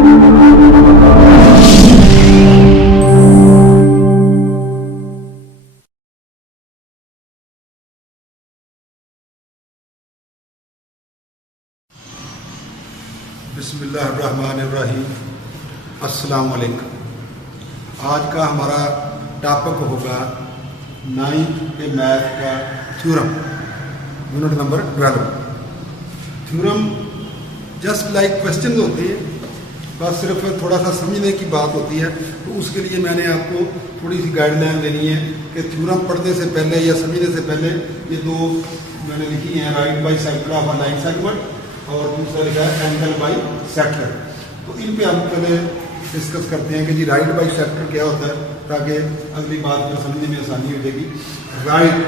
बिस्मिल्लाहिर्रहमानिर्रहीम। अस्सलाम वालेकुम। आज का हमारा टॉपिक होगा 9th के मैथ का theorem, unit number 12। Theorem just like question होते हैं, बस सिर्फ थोड़ा सा समझने की बात होती है। तो उसके लिए मैंने आपको थोड़ी सी गाइडलाइन देनी है कि थ्योरम पढ़ने से पहले या समझने से पहले ये दो मैंने लिखी हैं, right bisector of a line segment और दूसरा लिखा है एंगल बाई सेक्टर। तो इन पे हम पहले डिस्कस करते हैं कि जी राइट बाई सेक्टर क्या होता है, ताकि अगली बात में समझने में आसानी हो जाएगी। राइट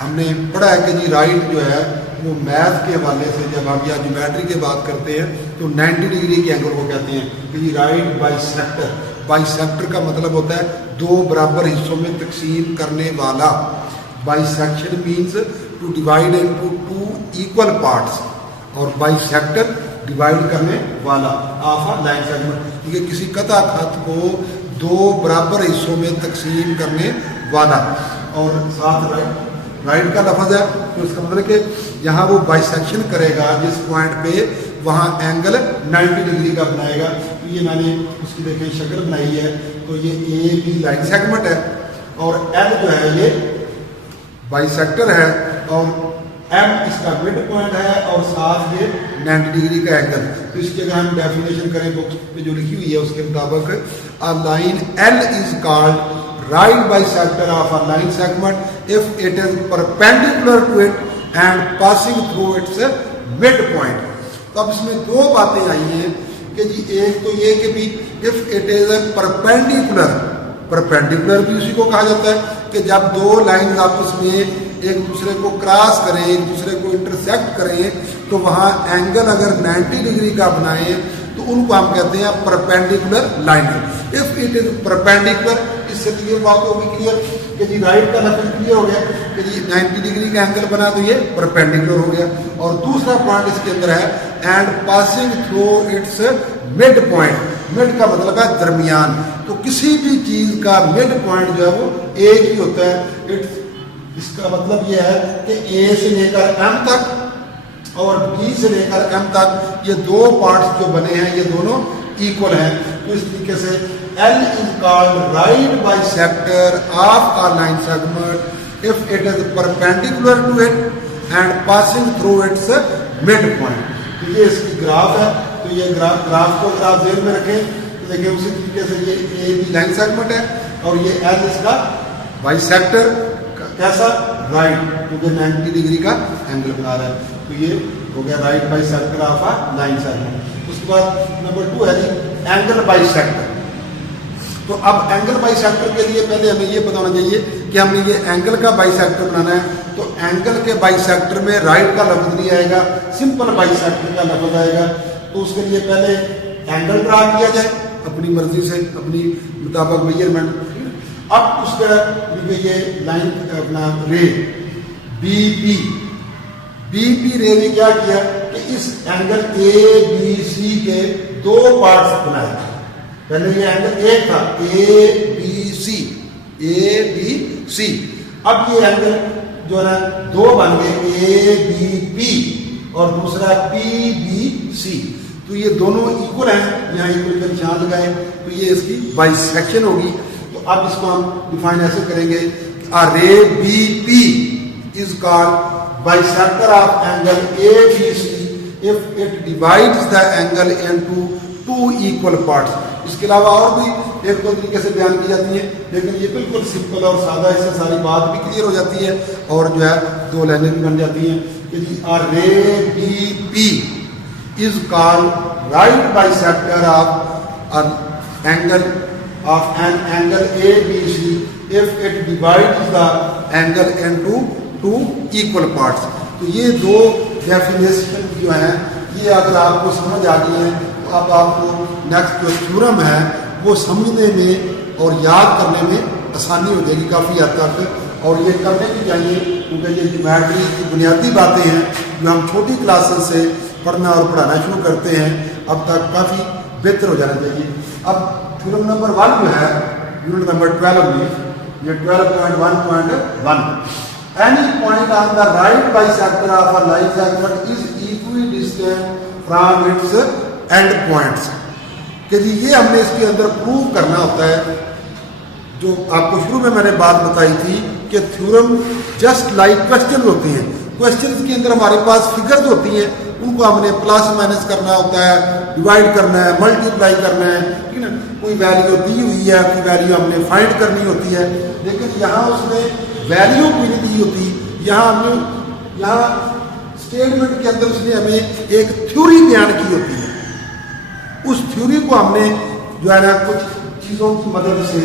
हमने पढ़ा है कि जी राइट जो है वो मैथ के हवाले से जब हम या ज्योमेट्री की बात करते हैं तो 90 डिग्री के एंगल को कहते हैं कि जी right bisector. Bisector का मतलब होता है दो बराबर हिस्सों में तकसीम करने वाला। Bisection means to divide into two equal parts, और बाई सेक्टर डिवाइड करने वाला ऑफ अ लाइन सेगमेंट, क्योंकि किसी कता खत को दो बराबर हिस्सों में तकसीम करने वाला। और साथ राइट का लफ्ज़ है तो इसका मतलब कि यहाँ वो बाई सेक्शन करेगा जिस पॉइंट पे वहाँ एंगल 90 डिग्री का बनाएगा। तो ये मैंने उसकी देखिए शक्ल बनाई है। तो ये ए बी लाइन सेगमेंट है और एल जो है ये बाई सेक्टर है और एम इसका मिड पॉइंट है और साथ ये 90 डिग्री का एंगल। तो इसकी अगर हम डेफिनेशन करें बुक्स पे जो लिखी हुई है उसके मुताबिक a line L is called right bisector of a line segment if it is perpendicular to it and passing through its mid point. तो अब इसमें दो बातें आई हैं कि जी एक तो ये कि भी if it is perpendicular, perpendicular भी उसी को कहा जाता है कि जब दो लाइन आपस में एक दूसरे को क्रॉस करें, एक दूसरे को इंटरसेक्ट करें, तो वहाँ एंगल अगर 90 डिग्री का बनाए तो उनको हम कहते हैं perpendicular line. If it is perpendicular, इससे तो ये बात होगी क्लियर कि जी राइट का लफ्ज़ क्लियर हो गया कि जी 90 डिग्री का एंगल बना तो ये परपेंडिकुलर हो गया। और दूसरा पॉइंट इसके अंदर है and passing through its mid point. Mid का मतलब है दरमियान। तो किसी भी चीज़ का मिड पॉइंट जो है वो एक ही होता है। इट्स इसका मतलब यह है कि ए से लेकर एम तक और बी से लेकर एम तक ये दो पार्ट्स जो बने हैं ये दोनों इक्वल हैं। तो इस तरीके से L is called right bisector of a line segment if it is perpendicular to it and passing through its mid point. तो ये इसकी ग्राफ है। तो ये ग्राफ को अगर आप ध्यान में रखें तो देखिए उसी तरीके से ये ए बी लाइन सेगमेंट है और ये एल इसका बाई सेक्टर कैसा राइट, क्योंकि 90 डिग्री का एंगल बना रहा है। तो ये हो गया right bisector of a line segment. उसके बाद नंबर 2 है जी एंगल बाई सेक्टर। तो अब एंगल बाई सेक्टर के लिए पहले हमें ये पता होना चाहिए कि हमने ये एंगल का बाई सेक्टर बनाना है। तो एंगल के बाई सेक्टर में राइट का लफ्ज़ नहीं आएगा, सिंपल बाई सेक्टर का लफ्ज़ आएगा। तो उसके लिए पहले एंगल ड्रा किया जाए अपनी मर्जी से, अपनी मुताबिक मेजरमेंट। अब उसका ये लाइन अपना रे बी पी रे ने क्या किया कि इस एंगल ए बी सी के दो पार्ट्स बनाए। पहले ये एंगल एक था ए बी सी। अब ये एंगल जो है ना दो बन गए ए बी पी और दूसरा पी बी सी। तो ये दोनों इक्वल हैं, यहाँ इक्वल का निशान लगाए तो ये इसकी बाई सेक्शन होगी। अब इसको हम डिफाइन ऐसे करेंगे a ray B P is called bisector of angle A B C if it divides the angle into two equal parts. इसके अलावा और भी एक दो तरीके से बयान की जाती है, लेकिन ये बिल्कुल सिंपल और सादा, इससे सारी बात भी क्लियर हो जाती है और जो है दो लाइनें भी बन जाती हैं कि जी a ray B P is called right bisector of an angle of an angle ABC if it divides the angle into two equal parts। तो ये दो डेफिनेशन जो हैं ये अगर आपको समझ आ गई है तो अब आपको नेक्स्ट जो थ्योरम है वो समझने में और याद करने में आसानी हो जाएगी काफ़ी हद तक। और ये करने भी चाहिए क्योंकि ये ज्योमेट्री की बुनियादी बातें हैं जो हम छोटी क्लासेस से पढ़ना और पढ़ाना शुरू करते हैं, अब तक काफ़ी बेहतर हो जाना चाहिए। अब थ्योरम नंबर 1 जो है यूनिट नंबर 12 में, ये 12.1.1, any point on the right bisector of a line segment is equidistant from its and points. कि जी ये हमने इसके अंदर प्रूव करना होता है। जो आपको शुरू में मैंने बात बताई थी कि थ्योरम जस्ट लाइक क्वेश्चन होते हैं, क्वेश्चन के अंदर हमारे पास फिगर्स होती हैं, उनको हमने प्लस माइनस करना होता है, डिवाइड करना है, मल्टीप्लाई करना है, ठीक है ना। कोई वैल्यू दी हुई है, कोई वैल्यू हमने फाइंड करनी होती है, लेकिन यहाँ उसने वैल्यू भी नहीं दी होती। यहाँ स्टेटमेंट के अंदर उसने हमें एक थ्योरी बयान की होती है। उस थ्योरी को हमने जो है ना कुछ चीज़ों की मदद से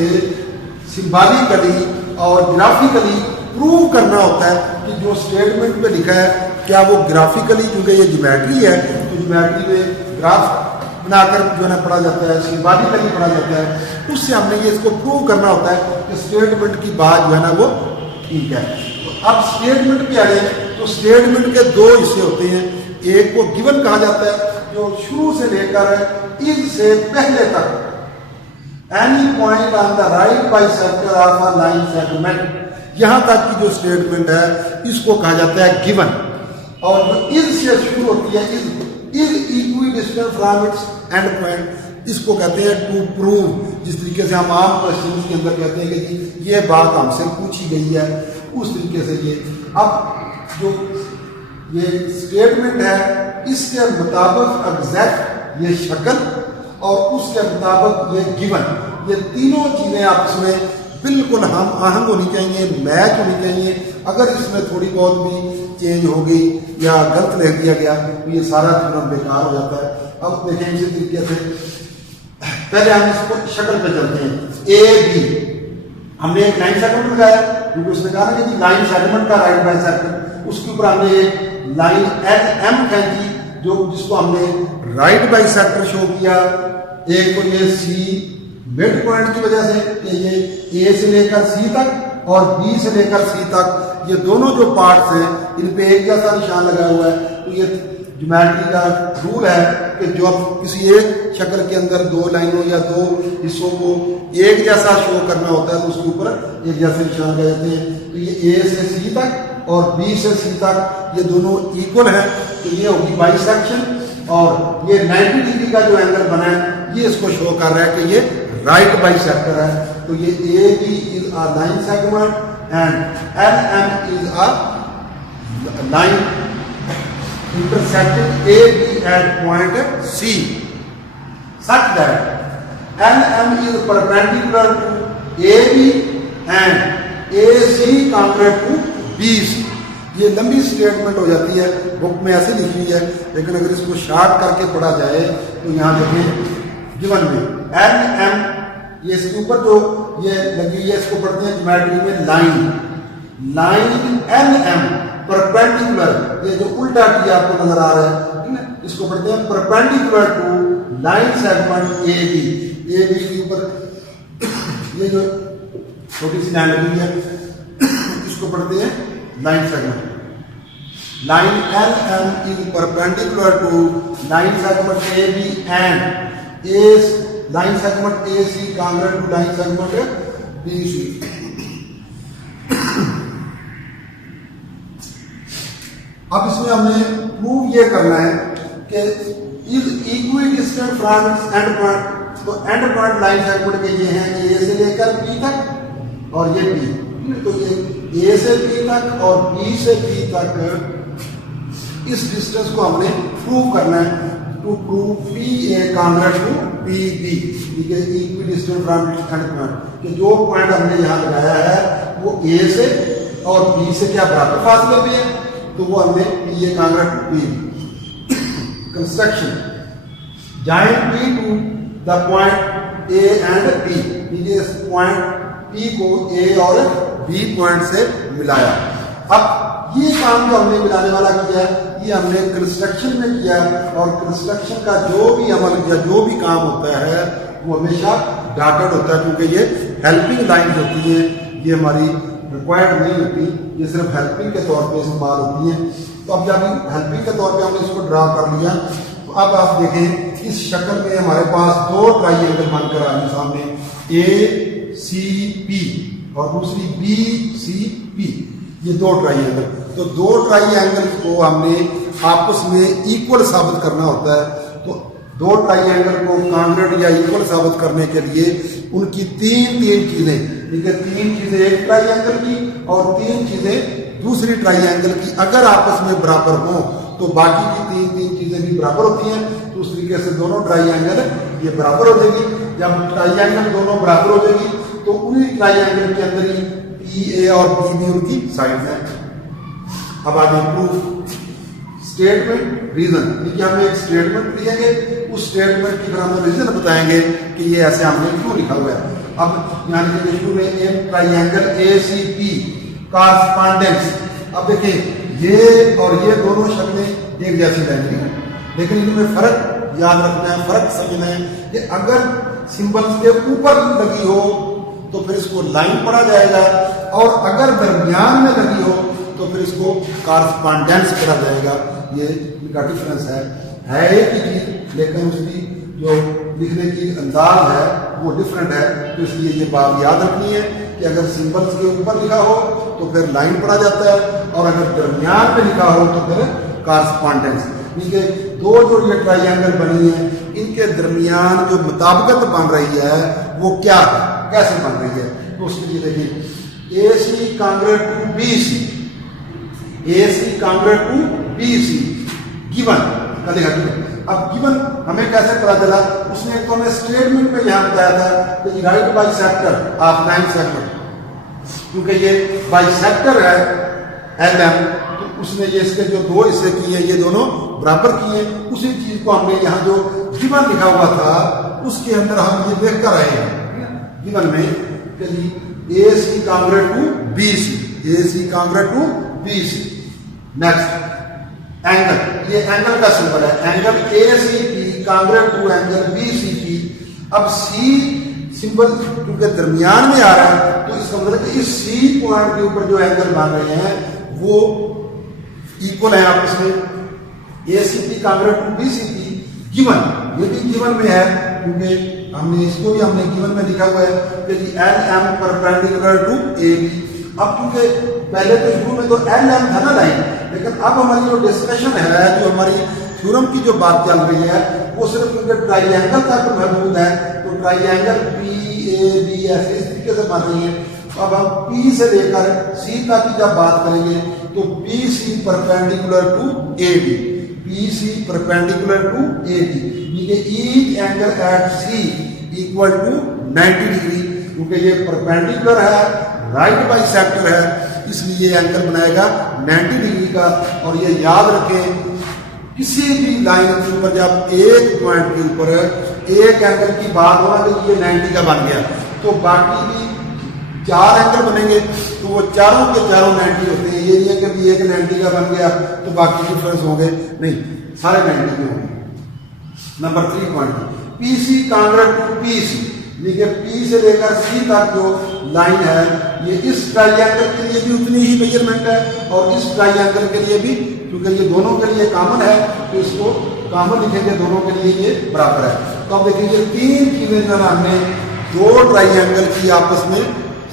सिंबॉलिकली और ग्राफिकली प्रूव करना होता है कि जो स्टेटमेंट पे लिखा है क्या वो ग्राफिकली, क्योंकि ये ज्योमेट्री है तो ज्योमेट्री में ग्राफ बनाकर जो है ना पढ़ा जाता है, सिंबॉलिकली पढ़ा जाता है। उससे हमने ये इसको प्रूव करना होता है कि स्टेटमेंट की बात जो है ना वो ठीक है। तो अब स्टेटमेंट पे आ गए तो स्टेटमेंट के दो हिस्से होते हैं। एक को गिवन कहा जाता है जो शुरू से लेकर इज से पहले तक, any point on the right bisector of a line segment, यहां तक की जो स्टेटमेंट है इसको कहा जाता है गिवन। और जो इज से शुरू होती है, is equidistant from its end point, इसको कहते हैं टू प्रूव। जिस तरीके से हम आम क्वेश्चन के अंदर कहते हैं कि ये बात हमसे पूछी गई है, उस तरीके से ये अब जो ये स्टेटमेंट है इसके मुताबिक एग्जैक्ट ये शक्ल और उसके मुताबिक ये गिवन, ये तीनों चीज़ें आपस में बिल्कुल हम आहंग होनी चाहिए, मैच होनी चाहिए। अगर इसमें थोड़ी बहुत भी चेंज हो गई या गलत लिख दिया गया तो ये सारा थ्योरम बेकार हो जाता है। अब देखें इसी तरीके से पहले हम इसको शक्ल पे चलते हैं। ए बी हमने एक लाइन सेगमेंट लगाया क्योंकि उसने कहा ना कि लाइन सेगमेंट का राइट बाइसेक्टर, उसके ऊपर हमने एक लाइन एल एम खींची जो जिसको हमने राइट बाइसेक्टर शो किया। एक तो ये सी मिड पॉइंट की वजह से कि ये ए से लेकर सी तक और बी से लेकर सी तक ये दोनों जो पार्ट्स हैं इन पे एक जैसा निशान लगा हुआ है। तो ये ज्योमेट्री का रूल है कि जो किसी एक शक्ल के अंदर दो लाइनों या दो हिस्सों को एक जैसा शो करना होता है तो उसके ऊपर एक जैसे निशान लगा जाते हैं। तो ये ए से सी तक और बी से सी तक ये दोनों इक्वल है, तो ये होगी बाइसेक्शन। और ये 90 डिग्री का जो एंगल बना है ये इसको शो कर रहा है कि ये राइट बाइसेक्टर है। तो ये A B is a line segment and L M is a line intersecting AB at point C, such that LM is perpendicular to AB and AC congruent to BC। ये लंबी statement हो जाती है, book में ऐसे लिखी हुई है, लेकिन अगर इसको शार्ट करके पढ़ा जाए तो यहाँ देखें गिवन में LM, ये इसके ऊपर जो ये लगी है इसको पढ़ते हैं ज्योमेट्री में लाइन LM परपेंडिकुलर, ये जो उल्टा किया आपको नजर आ रहा है, ठीक है, इसको पढ़ते हैं perpendicular to line segment A B के ऊपर ये जो छोटी सी लाइन लगी है इसको पढ़ते हैं line segment. Line L M is perpendicular to line segment A B and line segment A C congruent to line segment B C. अब इसमें हमने प्रूव ये करना है कि is equidistant from its end point. तो end point line segment के ये हैं ए से लेकर बी तक और ये बी, तो ये ए से बी तक और बी से बी तक इस डिस्टेंस को हमने प्रूव करना है। To prove P A congruent to P B, equidistant from its end point, कि जो पॉइंट हमने यहाँ लगाया है वो ए से और बी से क्या बराबर फासले पे है, तो वो हमने P A congruent to B. Construction join P to the point A and P, इस पॉइंट पी को ए और बी पॉइंट से मिलाया। अब ये काम जो हमने मिलाने वाला किया है ये हमने कंस्ट्रक्शन में किया, और कंस्ट्रक्शन का जो भी अमल या जो भी काम होता है वो हमेशा डाटेड होता है, क्योंकि ये हेल्पिंग लाइन होती है, ये हमारी रिक्वायर्ड नहीं होती, ये सिर्फ हेल्पिंग के तौर पे इस्तेमाल होती है। तो अब जब हेल्पिंग के तौर पे हमने इसको ड्रा कर लिया तो अब आप देखें इस शक्ल में हमारे पास दो ट्राइंगल बनकर आ गए सामने, ए सी पी और दूसरी बी सी पी, ये दो ट्राइंगल। तो दो ट्राइंगल को हमने आपस में इक्वल साबित करना होता है। तो दो ट्राइंगल को कांग्रुएंट या इक्वल साबित करने के लिए उनकी तीन चीजें, ठीक है, तीन चीजें एक ट्राइंगल की और तीन चीजें दूसरी ट्राइंगल की अगर आपस में बराबर हो तो बाकी की तीन चीजें भी बराबर होती हैं। तो उस तरीके से दोनों ट्राइंगल ये बराबर हो जाएगी। जब ट्राइंगल दोनों बराबर हो जाएगी तो उन्हीं ट्राइंगल के अंदर ही पी ए और बी भी उनकी साइड है। अब आगे प्रूफ, स्टेटमेंट, रीजन। देखिए हम एक स्टेटमेंट लिखेंगे, उस स्टेटमेंट की फिर हम रीजन बताएंगे कि ये ऐसे हमने क्यों लिखा हुआ है। अब यानी कि शुरू में एक triangle A C P correspondence. अब देखिए ये और ये दोनों शक्लें एक जैसी रहेंगी, लेकिन इनमें फर्क याद रखना है, फर्क समझना है कि अगर सिंबल्स के ऊपर लगी हो तो फिर इसको लाइन पढ़ा जाएगा और अगर दरमियान में लगी हो तो फिर इसको कॉरस्पॉन्डेंस पढ़ा जाएगा। ये इनका डिफरेंस है एक ही चीज, लेकिन उसकी जो लिखने की अंदाज है वो डिफरेंट है। तो इसलिए ये बात याद रखनी है कि अगर सिंबल्स के ऊपर लिखा हो तो फिर लाइन पढ़ा जाता है और अगर दरमियान में लिखा हो तो फिर कॉरस्पॉन्डेंस। ठीक है, दो जो ये ट्राइंगल बनी है इनके दरमियान जो मुताबिकत बन रही है वो क्या है, कैसे बन रही है। तो उसके लिए देखिए A C congruent to B C, A C congruent to B C given का देखा। अब गिवन हमें कैसे पता चला, उसने एक तो हमें स्टेटमेंट में यहां बताया था कि right bisector of line segment, क्योंकि ये बाइसेक्टर है एल एम, तो उसने ये इसके जो दो हिस्से किए ये दोनों बराबर किए। उसी चीज को हमने यहाँ जो गिवन लिखा हुआ था उसके अंदर हम ये देख कर आए हैं गिवन में कि A C congruent to B C, A C congruent to B C. Next angle, ये एंगल का सिंबल है, angle A C P congruent to angle B C P. अब सी सिंबल क्योंकि दरमियान में आ रहा है तो इसका मतलब कि इस सी पॉइंट के ऊपर जो एंगल बन रहे हैं वो इक्वल है आपस में। A C P congruent to B C P given, ये भी गिवन में है क्योंकि हमने इसको भी हमने गिवन में लिखा हुआ है कि L M perpendicular to A B. अब क्योंकि पहले तो शुरू में तो एल एम था ना लाइन, लेकिन अब हमारी जो डिस्कशन है, जो हमारी थ्योरम की जो बात चल रही है वो सिर्फ क्योंकि ट्राइंगल तक महदूद है। तो ट्राइंगल पी ए बी ऐसे इस तरीके से बन रही है। अब हम पी से लेकर सी तक की जब बात करेंगे तो P C perpendicular to A B, P C perpendicular to A B, each angle at C equal to 90 degree, क्योंकि ये परपेंडिकुलर है, राइट बाइसेक्टर है, इसलिए ये एंगल बनाएगा 90 डिग्री का। और ये याद रखें किसी भी लाइन के ऊपर जब एक पॉइंट के ऊपर एक एंगल की बात होना कि ये 90 का बन गया तो बाकी भी चार एंगल बनेंगे तो वो चारों के चारों 90 होते हैं। ये नहीं है कि भी एक 90 का बन गया तो बाकी डिफरेंस होंगे, नहीं, सारे 90 के होंगे। Number 3 point, P C congruent to P C, देखिए पी से लेकर सी तक जो लाइन है ये इस ट्राइंगल के लिए भी उतनी ही मेजरमेंट है और इस ट्राइंगल के लिए भी, क्योंकि ये दोनों के लिए कॉमन है तो इसको कॉमन लिखेंगे, दोनों के लिए ये बराबर है। तो अब देखिए तीन चीजें जो हमने दो ट्राइंगल की आपस में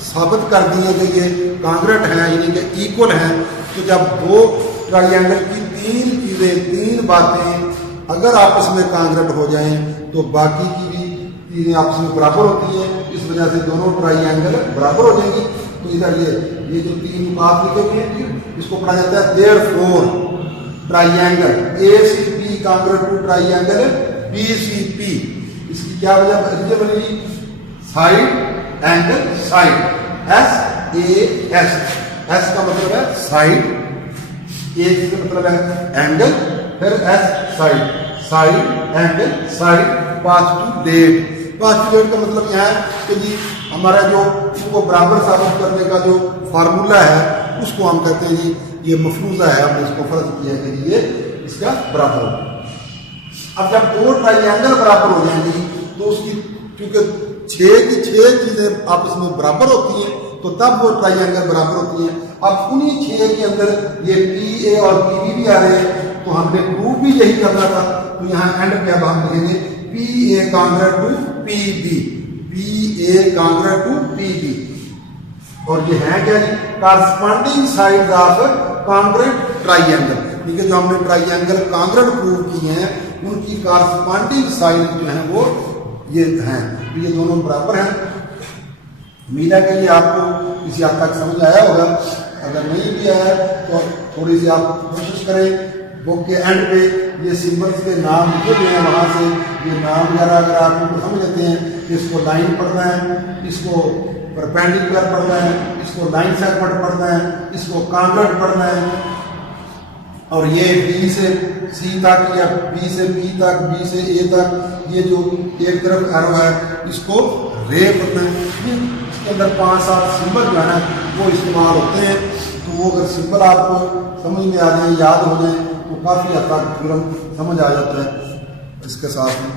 साबित कर दी है कि ये कांग्रुएंट है, यानी कि इक्वल है। तो जब दो ट्राइंगल की तीन चीजें, तीन बातें अगर आपस में कांग्रुएंट हो जाएं तो बाकी की भी चीजें आपस में बराबर होती है, इस वजह से दोनों ट्राइंगल बराबर हो जाएंगी। तो इधर ये जो तीन बात लिखे हुए हैं इसको पढ़ा जाता है therefore triangle A C P congruent to triangle B C P. इसकी क्या वजह बनेगी, side angle side, S A S, S का मतलब है साइड, ए का मतलब है एंगल, फिर S side, side angle side, postulate. Postulate का मतलब यह है कि जी हमारा जो उसको बराबर साबित करने का जो फार्मूला है उसको हम कहते हैं जी ये मफरूजा है, हमने इसको फर्ज किया है कि ये इसका बराबर हो। अब जब दो ट्राइंगल बराबर हो जाएंगी तो उसकी क्योंकि 6 की 6 चीजें आपस में बराबर होती हैं तो तब वो ट्राइंगल बराबर होती हैं। अब उन्हीं 6 के अंदर ये पी ए और पी बी भी आ रहे हैं तो हमने प्रूफ भी यही करना था तो यहाँ एंड पे अब हम लिखेंगे P A congruent to P B, P A congruent to P B. और ये है क्या जी, corresponding side of congruent triangle. ठीक है, जो हमने ट्राइंगल कॉन्ग्रेट प्रूव किए हैं उनकी कॉरस्पॉन्डिंग साइड जो है वो ये हैं, तो ये दोनों बराबर हैं। उम्मीद है कि ये आपको किसी हद तक समझ आया होगा। अगर नहीं भी आया तो थोड़ी सी आप कोशिश करें, बुक के एंड पे ये सिंबल्स के नाम लिखे हुए हैं, वहाँ से ये नाम वगैरह अगर आप इनको समझ लेते हैं कि इसको लाइन पढ़ना है, इसको परपेंडिकुलर पढ़ना है, इसको लाइन सेगमेंट पढ़ना है, इसको कॉन्ग्रेट पढ़ना है, और ये बी से सी तक या बी से बी तक, बी से ए तक, ये जो एक तरफ एरो है इसको रे पढ़ना है। इसके अंदर 5-7 सिंबल जो है ना वो इस्तेमाल होते हैं, तो वो अगर सिंबल आपको समझ में आ जाए, याद हो जाए, तो काफ़ी हद तक थ्योरम समझ आ जाता है। इसके साथ में